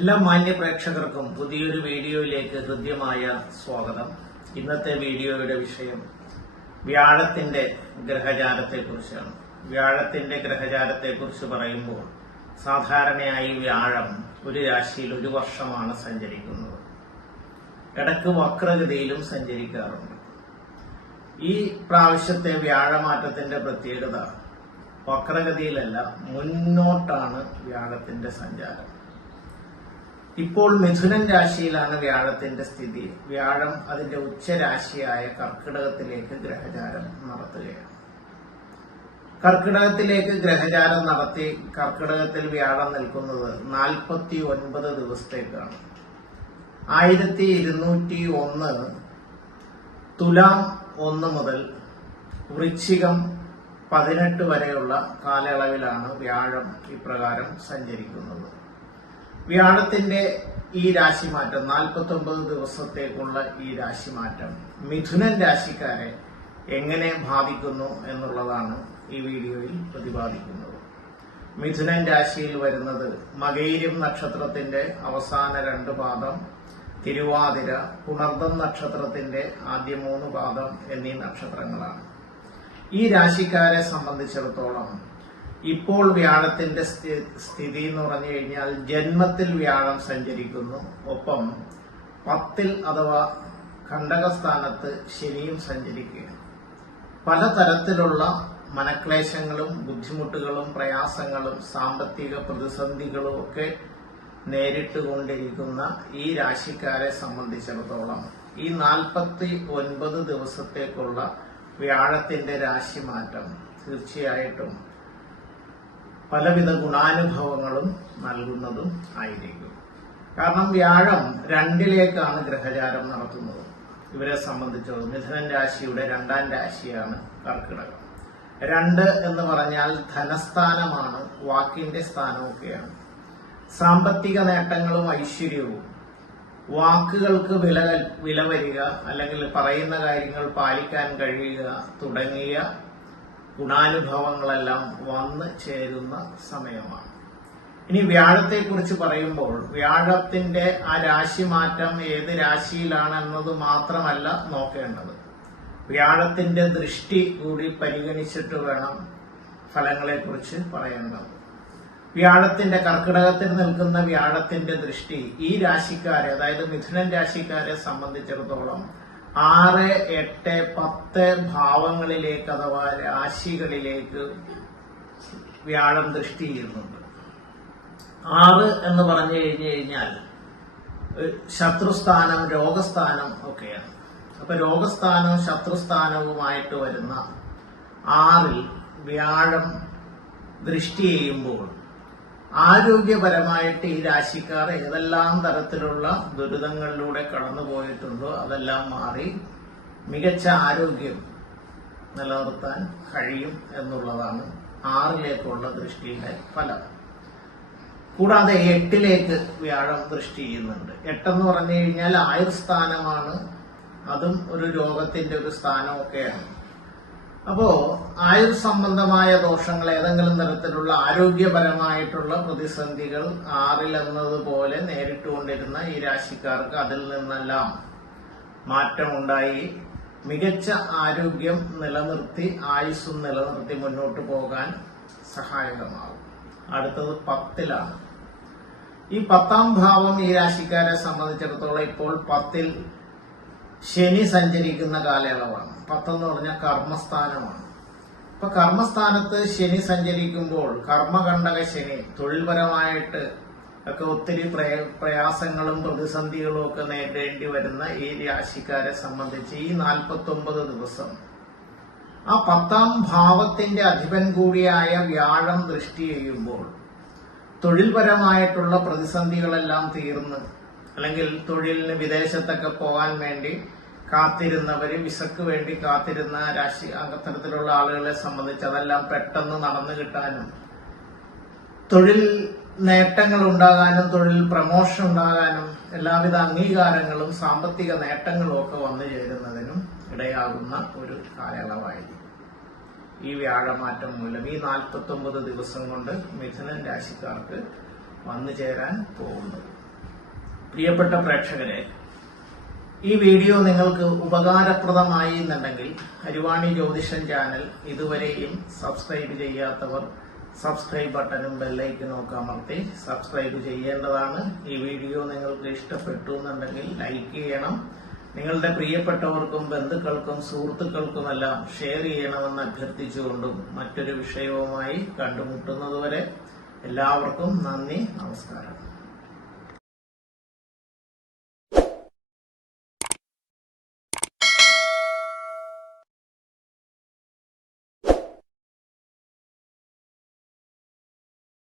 എല്ലാ മാന്യ പ്രേക്ഷകർക്കും പുതിയൊരു വീഡിയോയിലേക്ക് ഹൃദ്യമായ സ്വാഗതം. ഇന്നത്തെ വീഡിയോയുടെ വിഷയം വ്യാഴത്തിന്റെ ഗ്രഹചാരത്തെക്കുറിച്ചാണ് വ്യാഴത്തിന്റെ ഗ്രഹചാരത്തെക്കുറിച്ച് പറയുമ്പോൾ സാധാരണയായി വ്യാഴം ഒരു രാശിയിൽ ഒരു വർഷമാണ് സഞ്ചരിക്കുന്നത്. ഇടയ്ക്ക് വക്രഗതിയിലും സഞ്ചരിക്കാറുണ്ട്. ഈ പ്രാവശ്യത്തെ വ്യാഴമാറ്റത്തിന്റെ പ്രത്യേകത വക്രഗതിയിലല്ല മുന്നോട്ടാണ് വ്യാഴത്തിന്റെ സഞ്ചാരം. ഇപ്പോൾ മിഥുനൻ രാശിയിലാണ് വ്യാഴത്തിന്റെ സ്ഥിതി. വ്യാഴം അതിന്റെ ഉച്ചരാശിയായ കർക്കിടകത്തിലേക്ക് ഗ്രഹചാരം നടത്തുകയാണ്. കർക്കിടകത്തിലേക്ക് ഗ്രഹചാരം നടത്തി കർക്കിടകത്തിൽ വ്യാഴം നിൽക്കുന്നത് നാൽപ്പത്തി ഒൻപത് ദിവസത്തേക്കാണ്. ആയിരത്തി ഇരുന്നൂറ്റി ഒന്ന് തുലാം ഒന്ന് മുതൽ വൃശ്ചികം പതിനെട്ട് വരെയുള്ള കാലയളവിലാണ് വ്യാഴം ഇപ്രകാരം സഞ്ചരിക്കുന്നത്. വ്യാഴത്തിന്റെ ഈ രാശിമാറ്റം നാൽപ്പത്തി ഒമ്പത് ദിവസത്തേക്കുള്ള ഈ രാശിമാറ്റം മിഥുനൻ രാശിക്കാരെ എങ്ങനെ ബാധിക്കുന്നു എന്നുള്ളതാണ് ഈ വീഡിയോയിൽ പ്രതിപാദിക്കുന്നത്. മിഥുനൻ രാശിയിൽ വരുന്നത് മകൈര്യം നക്ഷത്രത്തിന്റെ അവസാന രണ്ട് പാദം തിരുവാതിര പുണർദം നക്ഷത്രത്തിന്റെ ആദ്യ മൂന്ന് പാദം എന്നീ നക്ഷത്രങ്ങളാണ്. ഈ രാശിക്കാരെ സംബന്ധിച്ചിടത്തോളം ഇപ്പോൾ വ്യാഴത്തിന്റെ സ്ഥിതി എന്ന് പറഞ്ഞു കഴിഞ്ഞാൽ ജന്മത്തിൽ വ്യാഴം സഞ്ചരിക്കുന്നു. ഒപ്പം പത്തിൽ അഥവാ ഖണ്ഡകസ്ഥാനത്ത് ശനിയും സഞ്ചരിക്കുകയാണ്. പലതരത്തിലുള്ള മനക്ലേശങ്ങളും ബുദ്ധിമുട്ടുകളും പ്രയാസങ്ങളും സാമ്പത്തിക പ്രതിസന്ധികളും ഒക്കെ നേരിട്ടുകൊണ്ടിരിക്കുന്ന ഈ രാശിക്കാരെ സംബന്ധിച്ചിടത്തോളം ഈ നാൽപ്പത്തി ഒൻപത് ദിവസത്തേക്കുള്ള വ്യാഴത്തിന്റെ രാശിമാറ്റം തീർച്ചയായിട്ടും പലവിധ ഗുണാനുഭവങ്ങളും നൽകുന്നതും ആയിരിക്കും. കാരണം വ്യാഴം രണ്ടിലേക്കാണ് ഗ്രഹചാരം നടത്തുന്നത്. ഇവരെ സംബന്ധിച്ചത് മിഥുനൻ രാശിയുടെ രണ്ടാം രാശിയാണ് കർക്കിടകം. രണ്ട് എന്ന് പറഞ്ഞാൽ ധനസ്ഥാനമാണ് വാക്കിന്റെ സ്ഥാനമൊക്കെയാണ്. സാമ്പത്തിക നേട്ടങ്ങളും ഐശ്വര്യവും. വാക്കുകൾക്ക് വില വില വരിക അല്ലെങ്കിൽ പറയുന്ന കാര്യങ്ങൾ പാലിക്കാൻ കഴിയുക തുടങ്ങിയ ഗുണാനുഭവങ്ങളെല്ലാം വന്നു ചേരുന്ന സമയമാണ്. ഇനി വ്യാഴത്തെക്കുറിച്ച് പറയുമ്പോൾ വ്യാഴത്തിന്റെ ആ രാശി മാറ്റം ഏത് രാശിയിലാണ് രാശിയിലാണെന്നത് മാത്രമല്ല നോക്കേണ്ടത്. വ്യാഴത്തിന്റെ ദൃഷ്ടി കൂടി പരിഗണിച്ചിട്ട് വേണം ഫലങ്ങളെക്കുറിച്ച് പറയേണ്ടത്. വ്യാഴത്തിന്റെ കർക്കിടകത്തിൽ നിൽക്കുന്ന വ്യാഴത്തിന്റെ ദൃഷ്ടി ഈ രാശിക്കാരെ അതായത് മിഥുനൻ രാശിക്കാരെ സംബന്ധിച്ചിടത്തോളം ആറ് എട്ട് പത്ത് ഭാവങ്ങളിലേക്ക് അഥവാ രാശികളിലേക്ക് വ്യാഴം ദൃഷ്ടി ചെയ്യുന്നുണ്ട്. ആറ് എന്ന് പറഞ്ഞു കഴിഞ്ഞു കഴിഞ്ഞാൽ ശത്രുസ്ഥാനം രോഗസ്ഥാനം ഒക്കെയാണ്. അപ്പൊ രോഗസ്ഥാനവും ശത്രുസ്ഥാനവുമായിട്ട് വരുന്ന ആറിൽ വ്യാഴം ദൃഷ്ടി ചെയ്യുമ്പോൾ ആരോഗ്യപരമായിട്ട് ഈ രാശിക്കാർ ഏതെല്ലാം തരത്തിലുള്ള ദുരിതങ്ങളിലൂടെ കടന്നുപോയിട്ടുണ്ടോ അതെല്ലാം മാറി മികച്ച ആരോഗ്യം നിലനിർത്താൻ കഴിയും എന്നുള്ളതാണ് ആറിലേക്കുള്ള ദൃഷ്ടിയുടെ ഫലം. കൂടാതെ എട്ടിലേക്ക് വ്യാഴം ദൃഷ്ടി ചെയ്യുന്നുണ്ട്. എട്ടെന്ന് പറഞ്ഞു കഴിഞ്ഞാൽ ആയുർ സ്ഥാനമാണ് അതും ഒരു രോഗത്തിന്റെ ഒരു സ്ഥാനമൊക്കെയാണ്. അപ്പോ ആയുർ സംബന്ധമായ ദോഷങ്ങൾ ഏതെങ്കിലും തരത്തിലുള്ള ആരോഗ്യപരമായിട്ടുള്ള പ്രതിസന്ധികൾ ആറിൽ എന്നതുപോലെ നേരിട്ടുകൊണ്ടിരുന്ന ഈ രാശിക്കാർക്ക് അതിൽ നിന്നെല്ലാം മാറ്റമുണ്ടായി. മികച്ച ആരോഗ്യം നിലനിർത്തി ആയുസ്സും നിലനിർത്തി മുന്നോട്ട് പോകാൻ സഹായകമാകും. അടുത്തത് പത്തിലാണ്. ഈ പത്താം ഭാവം ഈ രാശിക്കാരെ സംബന്ധിച്ചിടത്തോളം ഇപ്പോൾ പത്തിൽ ശനി സഞ്ചരിക്കുന്ന കാലയളവാണ്. പത്തെന്ന് പറഞ്ഞാൽ കർമ്മസ്ഥാനമാണ്. അപ്പൊ കർമ്മസ്ഥാനത്ത് ശനി സഞ്ചരിക്കുമ്പോൾ കർമ്മകണ്ടക ശനി തൊഴിൽപരമായിട്ട് ഒക്കെ ഒത്തിരി പ്രയ- പ്രയാസങ്ങളും പ്രതിസന്ധികളും ഒക്കെ നേരിടേണ്ടി വരുന്ന ഈ രാശിക്കാരെ സംബന്ധിച്ച് ഈ നാൽപ്പത്തൊമ്പത് ദിവസം. ആ പത്താം ഭാവത്തിന്റെ അധിപൻ കൂടിയായ വ്യാഴം ദൃഷ്ടി ചെയ്യുമ്പോൾ തൊഴിൽപരമായിട്ടുള്ള പ്രതിസന്ധികളെല്ലാം തീർന്ന് അല്ലെങ്കിൽ തൊഴിലിന് വിദേശത്തൊക്കെ പോകാൻ വേണ്ടി കാത്തിരുന്നവര് വിസക്ക് വേണ്ടി കാത്തിരുന്ന രാശി അത്തരത്തിലുള്ള ആളുകളെ സംബന്ധിച്ച് അതെല്ലാം പെട്ടെന്ന് നടന്നു കിട്ടാനും തൊഴിൽ നേട്ടങ്ങൾ ഉണ്ടാകാനും തൊഴിൽ പ്രമോഷൻ ഉണ്ടാകാനും എല്ലാവിധ അംഗീകാരങ്ങളും സാമ്പത്തിക നേട്ടങ്ങളും ഒക്കെ വന്നു ചേരുന്നതിനും ഇടയാകുന്ന ഒരു കാലയളവായിരിക്കും. ഈ വ്യാഴമാറ്റം മൂലം ഈ നാൽപ്പത്തി ഒമ്പത് ദിവസം കൊണ്ട് മിഥുനൻ രാശിക്കാർക്ക് വന്നു ചേരാൻ പോകുന്നത് പ്രിയപ്പെട്ട പ്രേക്ഷകരെ ഈ വീഡിയോ നിങ്ങൾക്ക് ഉപകാരപ്രദമായി എന്നുണ്ടെങ്കിൽ അരിവാണി ജ്യോതിഷൻ ചാനൽ ഇതുവരെയും സബ്സ്ക്രൈബ് ചെയ്യാത്തവർ സബ്സ്ക്രൈബ് ബട്ടണും ബെല്ലൈക്കനും ഒക്കെ അമർത്തി സബ്സ്ക്രൈബ് ചെയ്യേണ്ടതാണ്. ഈ വീഡിയോ നിങ്ങൾക്ക് ഇഷ്ടപ്പെട്ടു എന്നുണ്ടെങ്കിൽ ലൈക്ക് ചെയ്യണം. നിങ്ങളുടെ പ്രിയപ്പെട്ടവർക്കും ബന്ധുക്കൾക്കും സുഹൃത്തുക്കൾക്കുമെല്ലാം ഷെയർ ചെയ്യണമെന്ന് അഭ്യർത്ഥിച്ചുകൊണ്ടും മറ്റൊരു വിഷയവുമായി കണ്ടുമുട്ടുന്നതുവരെ എല്ലാവർക്കും നന്ദി നമസ്കാരം.